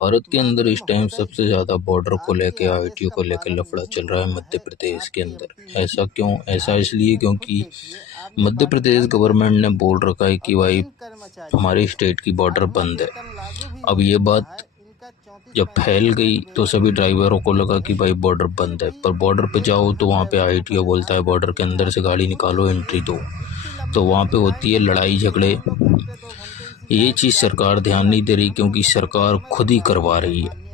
भारत के अंदर इस टाइम सबसे ज़्यादा बॉर्डर को लेकर आईटीओ को लेकर लफड़ा चल रहा है मध्य प्रदेश के अंदर। ऐसा क्यों? ऐसा इसलिए क्योंकि मध्य प्रदेश गवर्नमेंट ने बोल रखा है कि भाई हमारे स्टेट की बॉर्डर बंद है। अब ये बात जब फैल गई तो सभी ड्राइवरों को लगा कि भाई बॉर्डर बंद है, पर बॉर्डर पे जाओ तो वहाँ पे आईटीओ बोलता है बॉर्डर के अंदर से गाड़ी निकालो, एंट्री दो। तो वहाँ पे होती है लड़ाई झगड़े। ये चीज़ सरकार ध्यान नहीं दे रही क्योंकि सरकार खुद ही करवा रही है।